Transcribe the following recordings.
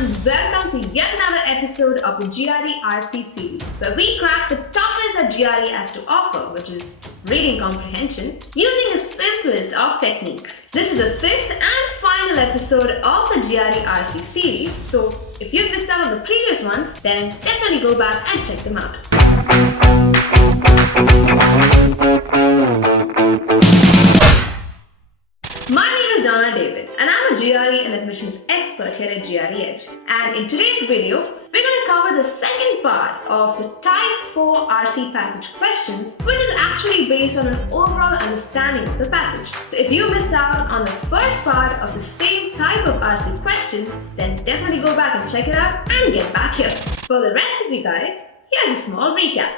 and welcome to yet another episode of the GRE RC series, where we crack the toughest that GRE has to offer, which is reading comprehension, using the simplest of techniques. This is the fifth and final episode of the GRE RC series, so if you've missed out on the previous ones, then definitely go back and check them out. And I'm a GRE and admissions expert here at GRE Edge. And in today's video, we're going to cover the second part of the Type 4 RC passage questions, which is actually based on an overall understanding of the passage. So if you missed out on the first part of the same type of RC question, then definitely go back and check it out and get back here. For the rest of you guys, here's a small recap.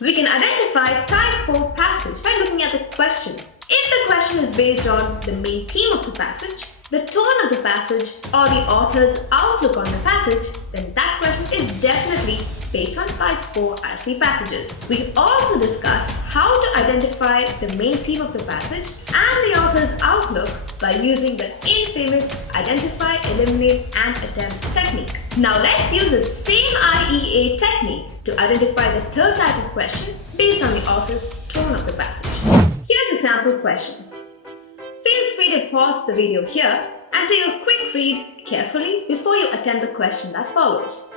We can identify Type 4 passage by looking at the questions. If the question is based on the main theme of the passage, the tone of the passage, or the author's outlook on the passage, then that question is definitely based on Type 4 RC passages. We also discussed how to identify the main theme of the passage and the author's outlook by using the infamous Identify, Eliminate, and Attempt technique. Now let's use the same IEA technique to identify the third type of question based on the author's tone of the passage. Here's a sample question. Feel free to pause the video here and take a quick read carefully before you attempt the question that follows.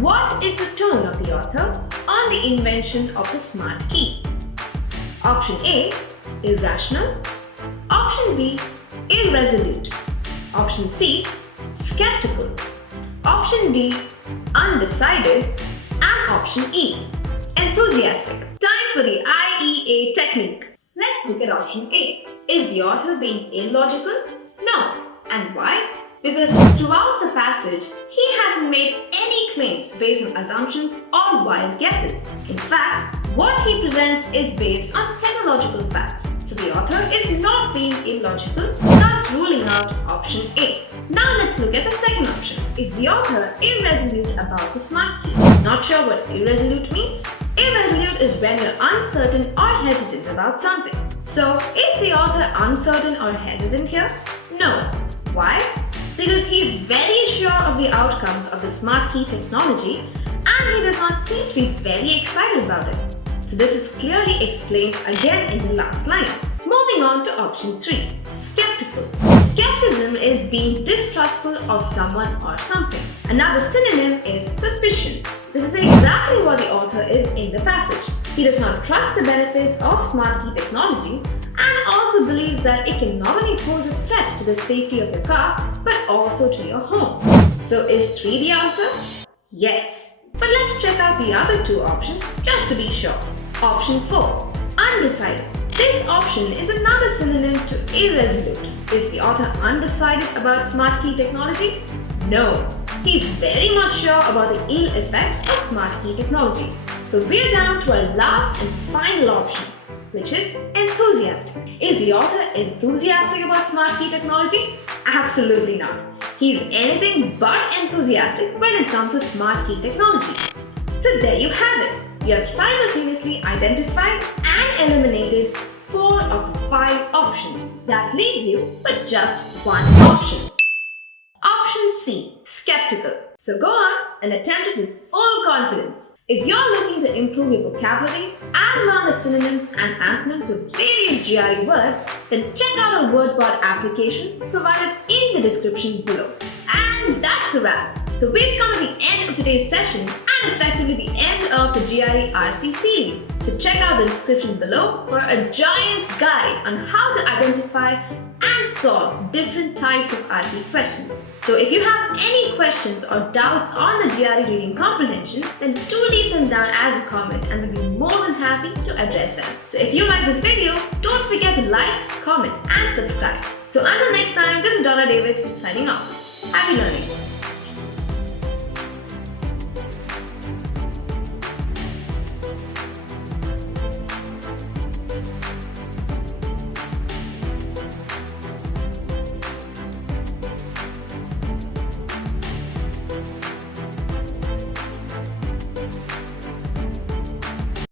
What is the tone of the author on the invention of the smart key? Option A, irrational. Option B, irresolute. Option C, skeptical. Option D, undecided. And option E, enthusiastic. Time for the IEA technique. Let's look at option A. Is the author being illogical? No. And why? Because throughout the passage, he hasn't made any claims based on assumptions or wild guesses. In fact, what he presents is based on chronological facts. So the author is not being illogical, thus ruling out option A. Now let's look at the second option. If the author is irresolute about the smart key. Not sure what irresolute means? Irresolute is when you're uncertain or hesitant about something. So is the author uncertain or hesitant here? No. Why? Because he's very sure of the outcomes of the smart key technology and he does not seem to be very excited about it. So this is clearly explained again in the last lines. Moving on to option 3, skeptical. Skepticism is being distrustful of someone or something. Another synonym is suspicion. This is exactly what the author is in the passage. He does not trust the benefits of smart key technology and also believes that it can not only pose a threat to the safety of your car but also to your home. So is 3 the answer? Yes. But let's check out the other two options just to be sure. Option 4, undecided. This option is another synonym to irresolute. Is the author undecided about smart key technology? No. He's very much sure about the ill effects of smart key technology. So we're down to our last and final option, which is enthusiastic. Is the author enthusiastic about smart key technology? Absolutely not. He's anything but enthusiastic when it comes to smart key technology. So there you have it. You have simultaneously identified and eliminated 4 of the 5 options. That leaves you with just one option. Option C, skeptical. So go on and attempt it with full confidence. If you're looking to improve your vocabulary and learn the synonyms and antonyms of various GRE words, then check out our WordPod application provided in the description below. And that's a wrap. So we've come to the end of today's session and effectively the end of the GRE RC series. So check out the description below for a giant guide on how to identify and solve different types of RC questions. So if you have any questions or doubts on the GRE reading comprehension, then do leave them down as a comment and we'll be more than happy to address them. So if you like this video, don't forget to like, comment and subscribe. So until next time, this is Donna David signing off. Happy learning!